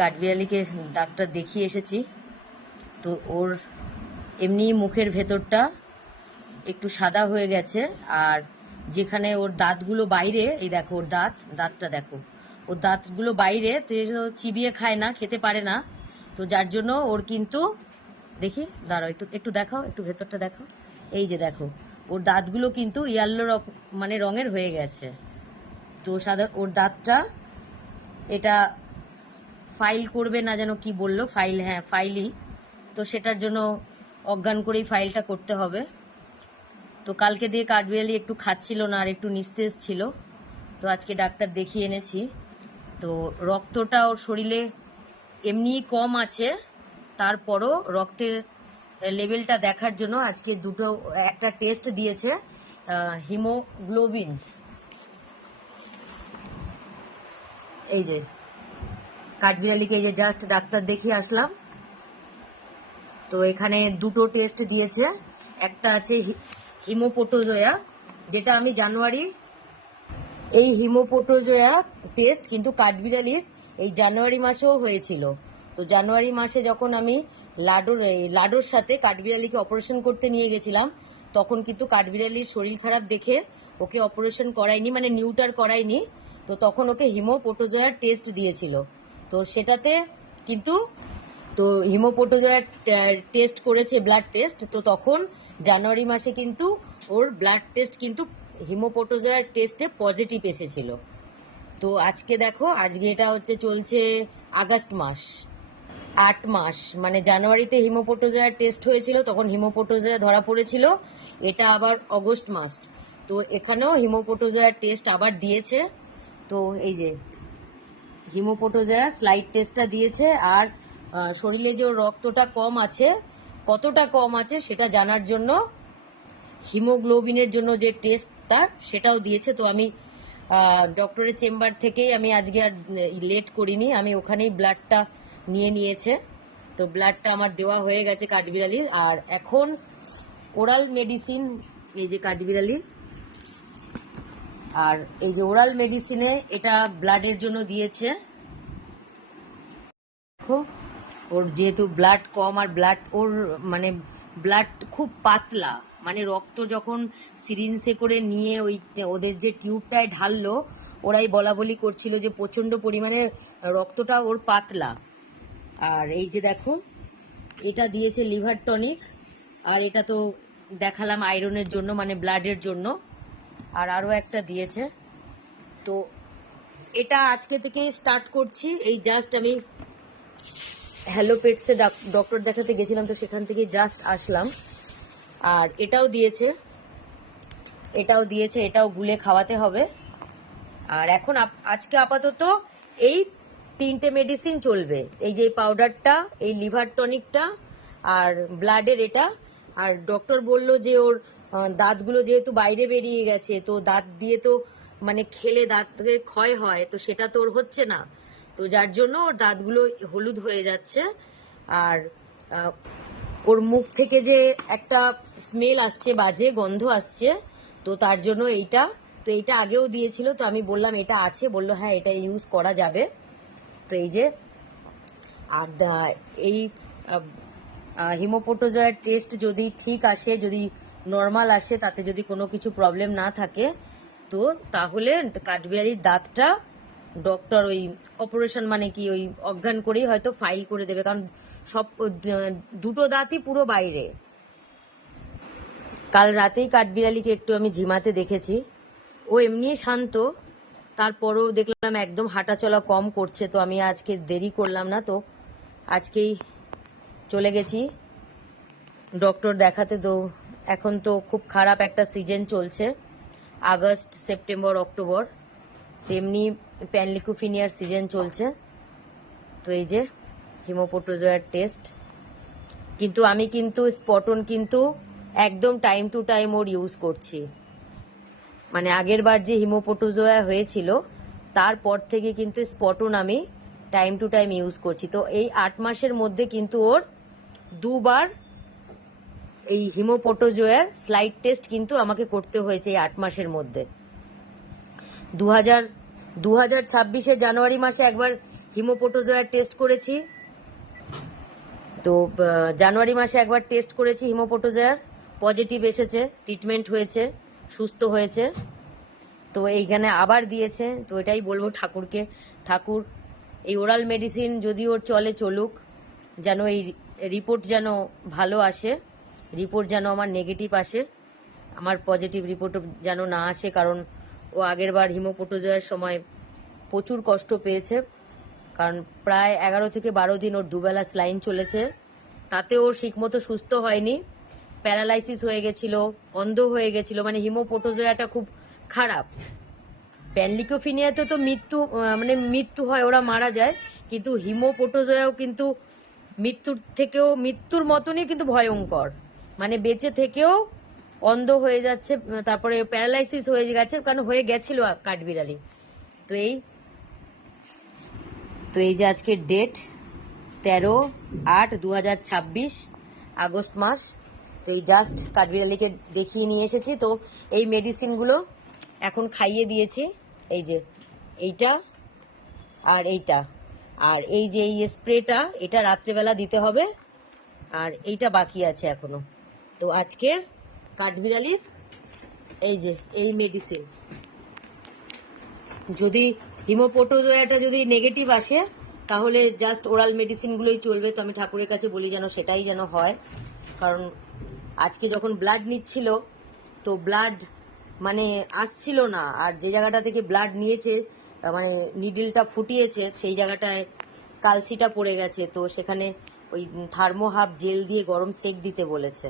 কাঠবিড়ালিকে doctor দেখিয়ে এসেছি। তো ওর এমনি মুখের ভেতরটা একটু সাদা হয়ে গেছে, আর যেখানে ওর দাঁতগুলো বাইরে, এই দেখো ওর দাঁতটা দেখো, ওর দাঁতগুলো বাইরে, তো চিবিয়ে খায় না, খেতে পারে না। তো যার জন্য ওর কিন্তু দেখি, দাঁড়াও একটু দেখাও, একটু ভেতরটা দেখাও। এই যে দেখো, ওর দাঁতগুলো কিন্তু ইয়েলো মানে রঙের হয়ে গেছে। তো ওর দাঁতটা এটা ফাইল করবে না, যেন কি বললো, ফাইল, হ্যাঁ ফাইলই। তো সেটার জন্য অজ্ঞান করেই ফাইলটা করতে হবে। তো কালকে দিয়ে কাঠবিড়ালি একটু খাচ্ছিল না, আর একটু নিস্তেজ ছিল। তো আজকে ডাক্তার দেখিয়ে এনেছি। তো রক্তটা ওর শরীরে এমনিই কম আছে, তারপরও রক্তের লেভেলটা দেখার জন্য আজকে একটা টেস্ট দিয়েছে, হিমোগ্লোবিন। এই যে কাঠবিড়ালিকে এই যে জাস্ট ডাক্তার দেখিয়ে আসলাম। তো এখানে দুটো টেস্ট দিয়েছে। একটা আছে হিমোপোটোজোয়া, যেটা আমি এই হিমোপোটোজোয়া টেস্ট কিন্তু কাঠবিড়ালির এই জানুয়ারি মাসেও হয়েছিল। তো জানুয়ারি মাসে যখন আমি লাডোর সাথে কাঠবিড়ালিকে অপারেশন করতে নিয়ে গেছিলাম, তখন কিন্তু কাঠবিড়ালির শরীর খারাপ দেখে ওকে অপারেশন করায়নি, মানে নিউটার করায়নি। তো তখন ওকে হিমোপোটোজোয়ার টেস্ট দিয়েছিল। তো সেটাতে কিন্তু, তো হিমোপোটোজোয়ার টেস্ট করেছে, ব্লাড টেস্ট। তো তখন জানুয়ারি মাসে কিন্তু ওর ব্লাড টেস্ট কিন্তু হিমোপোটোজোয়ার টেস্টে পজিটিভ এসেছিল। তো আজকে দেখো, আজকে এটা চলছে আগস্ট মাস, 8 মাস, মানে জানুয়ারিতে হিমোপোটোজোয়ার টেস্ট হয়েছিল, তখন হিমোপোটোজোয়া ধরা পড়েছিল। এটা আবার অগস্ট মাস। তো এখানেও হিমোপোটোজোয়ার টেস্ট আবার দিয়েছে। তো এই যে হিমোপোটোজোয়া স্লাইড টেস্টটা দিয়েছে, আর শরীরে যে রক্তটা কম আছে, কতটা কম আছে সেটা জানার জন্য হিমোগ্লোবিনের জন্য যে টেস্টটা, সেটাও দিয়েছে। তো আমি ডক্টরের চেম্বার থেকেই আমি আজকে আর লেট করিনি, আমি ওখানেই ব্লাডটা নিয়েছে। তো ব্লাডটা আমার দেওয়া হয়ে গেছে কাঠবিড়ালির। আর এখন ওরাল মেডিসিন, এই যে কাঠবিড়ালির, আর এই যে ওরাল মেডিসিনে এটা ব্লাডের জন্য দিয়েছে। দেখো, ওর যেহেতু ব্লাড কম, আর ওর মানে ব্লাড খুব পাতলা, মানে রক্ত যখন সিরিঞ্জে করে নিয়ে ওদের যে টিউবটায় ঢাললো, ওরাই বলা করছিল যে প্রচণ্ড পরিমাণে রক্তটা ওর পাতলা। আর এই যে দেখো, এটা দিয়েছে লিভার টনিক, আর এটা তো দেখালাম আয়রনের জন্য, মানে ব্লাডের জন্য। আর আরও একটা দিয়েছে। তো এটা আজকে থেকে স্টার্ট করছি। এই জাস্ট আমি হ্যালো পেটসে ডক্টর দেখাতে গেছিলাম, তো সেখান থেকে জাস্ট আসলাম। আর এটাও দিয়েছে, এটাও গুলে খাওয়াতে হবে। আর এখন আজকে আপাতত এই 3টে মেডিসিন চলবে, এই যে পাউডারটা, এই লিভার টনিকটা, আর ব্লাডের এটা। আর ডক্টর বলল যে ওর দাঁতগুলো যেহেতু বাইরে বেরিয়ে গেছে, তো দাঁত দিয়ে তো মানে খেলে দাঁতের ক্ষয় হয়, তো সেটা তো ওর হচ্ছে না। তো যার জন্য ওর দাঁতগুলো হলুদ হয়ে যাচ্ছে। আর ওর মুখ থেকে যে একটা স্মেল আসছে, বাজে গন্ধ আসছে, তো তার জন্য তো এইটা আগেও দিয়েছিল। তো আমি বললাম এটা আছে, বললো হ্যাঁ এটা ইউজ করা যাবে। তো এই যে, আর এই হিমোপোটোজোয়ার টেস্ট যদি ঠিক আসে, যদি নর্মাল আসে, তাতে যদি কোনো কিছু প্রবলেম না থাকে, তো তাহলে কাঠবিড়ালির দাঁতটা ডক্টর ওই অপারেশন, মানে কি ওই অজ্ঞান করেই হয়তো ফাইল করে দেবে, কারণ দুটো দাঁতই পুরো বাইরে। কাল রাতেই কাঠবিড়ালিকে একটু আমি ঝিমাতে দেখেছি, ও এমনি শান্ত, তারপরও দেখলাম একদম হাঁটাচলা কম করছে। তো আমি আজকে দেরি করলাম না, তো আজকেই চলে গেছি ডক্টর দেখাতে। তো এখন তো খুব খারাপ একটা সিজন চলছে, আগস্ট, সেপ্টেম্বর, অক্টোবর, তেমনি প্যানলিকোফিনিয়ার সিজন চলছে। তো এই যে হিমোপোটোজোয়ার টেস্ট, কিন্তু আমি স্পটন একদম time to time or use করছি। মানে আগের বার যে হিমোপোটোজোয়া হয়েছিল, তারপর থেকে স্পটন আমি টাইম টু টাইম ইউজ করছি। তো এই 8 মাসের মধ্যে ওর 2 বার এই হিমোপোটোজোয়ার স্লাইড টেস্ট আমাকে করতে হয়েছে এই 8 মাসের মধ্যে। 2026 জানুয়ারি মাসে একবার হিমোপোটোজোয়ার টেস্ট করেছি, তো জানুয়ারি মাসে একবার টেস্ট করেছি হিমোপোটোজোয়ার, পজিটিভ এসেছে, ট্রিটমেন্ট হয়েছে, সুস্থ হয়েছে। তো এইখানে আবার দিয়েছে, তো এটাই বলবো ঠাকুরকে, ঠাকুর এই ওরাল মেডিসিন যদি ওর চলে চলুক, যেন এই রিপোর্ট যেন ভালো আসে, রিপোর্ট যেন আমার নেগেটিভ আসে, আমার পজিটিভ রিপোর্ট যেন না আসে। কারণ ও আগের বার হিমোপোটোজোয়ার সময় প্রচুর কষ্ট পেয়েছে, কারণ প্রায় 11 থেকে 12 দিন ওর দুবেলা স্লাইন চলেছে, তাতে ওর ঠিকমতো সুস্থ হয়নি, প্যারালাইসিস হয়ে গেছিল, অন্ধ হয়ে গেছিল। মানে হিমোপোটোজোয়াটা খুব খারাপ। প্যানলিকোফিনিয়াতে তো মৃত্যু হয়, ওরা মারা যায়, কিন্তু হিমোপোটোজোয়াও কিন্তু মৃত্যুর মতনই কিন্তু ভয়ঙ্কর। মানে বেঁচে থেকেও অন্ধ হয়ে যাচ্ছে, তারপরে প্যারালাইসিস হয়ে গেছে, কারণ হয়ে গেছিল কাঠবিড়ালি। তো এই যে আজকের ডেট 13/8/2026, আগস্ট মাস। তো এই জাস্ট কাঠবিড়ালিকে দেখিয়ে নিয়ে এসেছি। তো এই মেডিসিনগুলো এখন খাইয়ে দিয়েছি, এই যে এইটা আর এইটা, আর এই যে এই স্প্রেটা, এটা রাত্রেবেলা দিতে হবে, আর এইটা বাকি আছে এখনো। তো আজকের কাঠবিড়ালির এই যে এই মেডিসিন, যদি হিমোপোটোজোয়াটা যদি নেগেটিভ আসে তাহলে জাস্ট ওরাল মেডিসিনগুলোই চলবে। তো আমি ঠাকুরের কাছে বলি যেন সেটাই যেন হয়, কারণ আজকে যখন ব্লাড নিচ্ছিল তো ব্লাড মানে আসছিল না, আর যে জায়গাটা থেকে ব্লাড নিয়েছে মানে নিডলটা ফুটিয়েছে সেই জায়গাটায় কালসিটা পড়ে গেছে, তো সেখানে ওই থার্মোহাব জেল দিয়ে গরম সেক দিতে বলেছে।